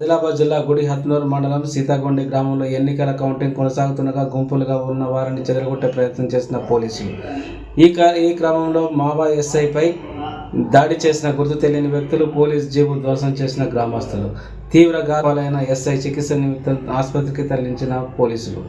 ఆదిలాబాద్ జిల్లా గుడిహత్నూరు మండలం సీతాగొండి గ్రామంలో ఎన్నికల కౌంటింగ్ కొనసాగుతుండగా గుంపులుగా ఉన్న వారిని చెదరగొట్టే ప్రయత్నం చేసిన పోలీసులు. ఈ క్రమంలో మావా ఎస్ఐపై దాడి చేసిన గుర్తు తెలియని వ్యక్తులు, పోలీస్ జీపు ధ్వంసం చేసిన గ్రామస్తులు. తీవ్ర గాయాలైన ఎస్ఐ చికిత్స నిమిత్తం ఆసుపత్రికి తరలించిన పోలీసులు.